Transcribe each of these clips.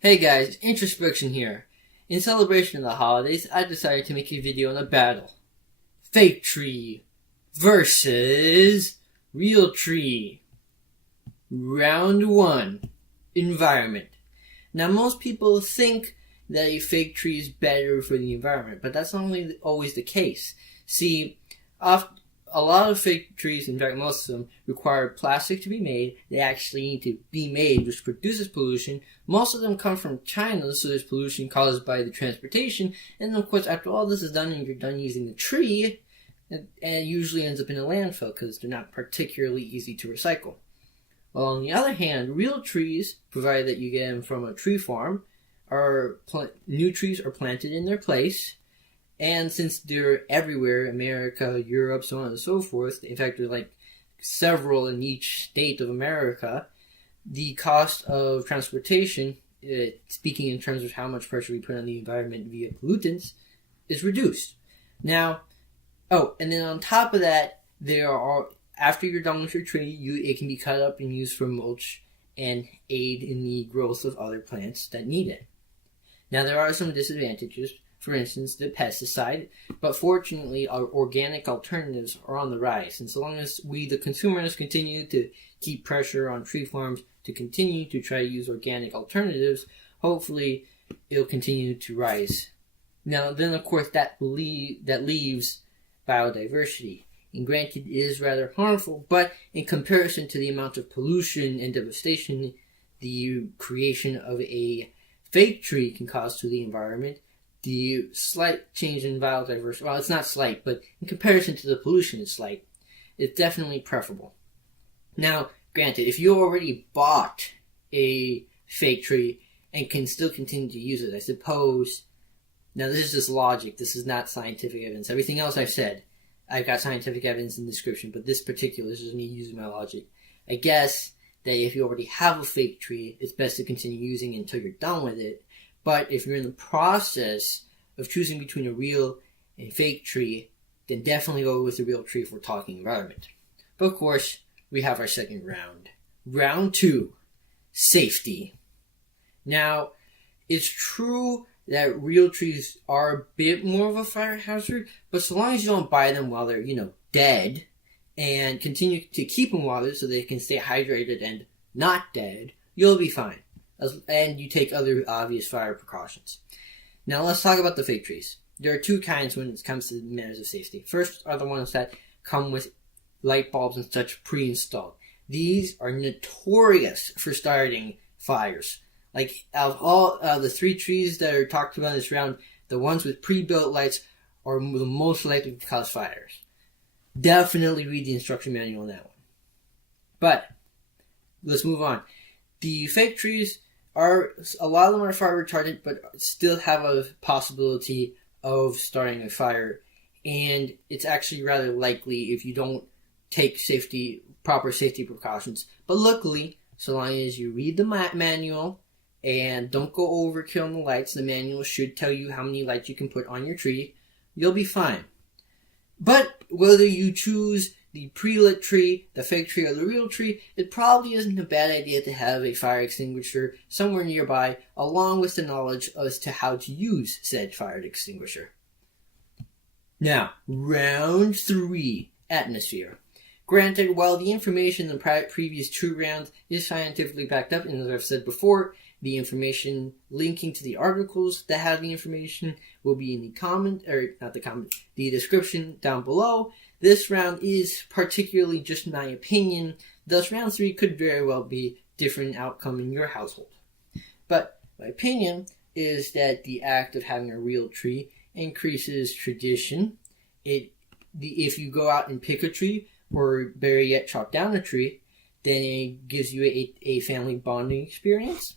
Hey guys, Introspection here. In celebration of the holidays, I decided to make a video on a battle. Fake tree versus real tree. Round 1. Environment. Now most people think that a fake tree is better for the environment, but that's not always the case. See, a lot of fake trees, in fact most of them, require plastic to be made. They actually need to be made, which produces pollution. Most of them come from China, so there's pollution caused by the transportation. And then of course, after all this is done and you're done using the tree, it usually ends up in a landfill because they're not particularly easy to recycle. Well, on the other hand, real trees, provided that you get them from a tree farm, new trees are planted in their place. And since they're everywhere, America, Europe, so on and so forth, in fact, there's like several in each state of America, the cost of transportation, speaking in terms of how much pressure we put on the environment via pollutants, is reduced. Now, and then on top of that, after you're done with your tree, it can be cut up and used for mulch and aid in the growth of other plants that need it. Now, there are some disadvantages. For instance, the pesticide, but fortunately our organic alternatives are on the rise, and so long as we, the consumers, continue to keep pressure on tree farms to continue to try to use organic alternatives, hopefully it'll continue to rise. Now then, of course, that leaves biodiversity, and granted it is rather harmful, but in comparison to the amount of pollution and devastation the creation of a fake tree can cause to the environment, the slight change in biodiversity, well, it's not slight, but in comparison to the pollution, it's slight. It's definitely preferable. Now, granted, if you already bought a fake tree and can still continue to use it, I suppose, now this is just logic, this is not scientific evidence. Everything else I've said, I've got scientific evidence in the description, but this particular is just me using my logic. I guess that if you already have a fake tree, it's best to continue using it until you're done with it. But if you're in the process of choosing between a real and fake tree, then definitely go with the real tree if we're talking environment. But of course, we have our second round. Round 2, safety. Now, it's true that real trees are a bit more of a fire hazard, but so long as you don't buy them while they're, dead, and continue to keep them watered so they can stay hydrated and not dead, you'll be fine. And you take other obvious fire precautions. Now let's talk about the fake trees. There are two kinds when it comes to matters of safety. First are the ones that come with light bulbs and such pre-installed. These are notorious for starting fires. Like, out of all the 3 trees that are talked about in this round, the ones with pre-built lights are the most likely to cause fires. Definitely read the instruction manual on that one. But let's move on. The fake trees a lot of them are fire retardant, but still have a possibility of starting a fire. And it's actually rather likely if you don't take proper safety precautions. But luckily, so long as you read the manual and don't go overkill on the lights, the manual should tell you how many lights you can put on your tree, you'll be fine. But whether you choose the pre-lit tree, the fake tree, or the real tree, it probably isn't a bad idea to have a fire extinguisher somewhere nearby, along with the knowledge as to how to use said fire extinguisher. Now, round 3, atmosphere. Granted, while the information in the previous 2 rounds is scientifically backed up, and as I've said before, the information linking to the articles that have the information will be in the description down below. This round is particularly just my opinion, thus round 3 could very well be different outcome in your household. But my opinion is that the act of having a real tree increases tradition. If you go out and pick a tree, or better yet, chop down a tree, then it gives you a family bonding experience.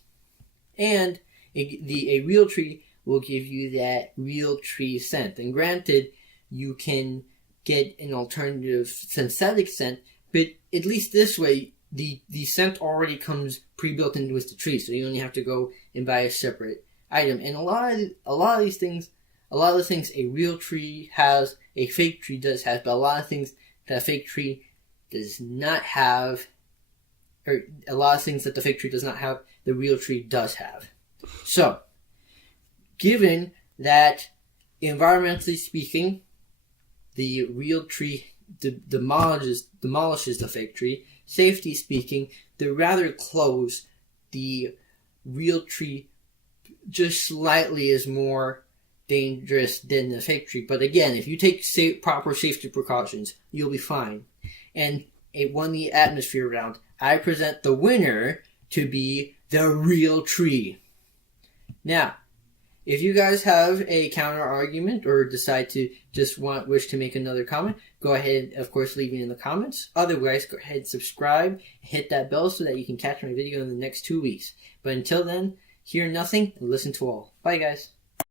And a real tree will give you that real tree scent. And granted, you can get an alternative synthetic scent, but at least this way, the scent already comes pre-built into the tree, so you only have to go and buy a separate item. And a lot of the things a real tree has, a fake tree does have, but a lot of things that a fake tree does not have, or a lot of things that the fake tree does not have, the real tree does have. So, given that, environmentally speaking, the real tree demolishes the fake tree, safety speaking, they're rather close. The real tree just slightly is more dangerous than the fake tree. But again, if you take proper safety precautions, you'll be fine. And it won the atmosphere round. I present the winner to be the real tree. Now, if you guys have a counter argument or decide to just wish to make another comment, go ahead, of course, leave it in the comments. Otherwise, go ahead and subscribe, hit that bell so that you can catch my video in the next 2 weeks. But until then, hear nothing and listen to all. Bye, guys.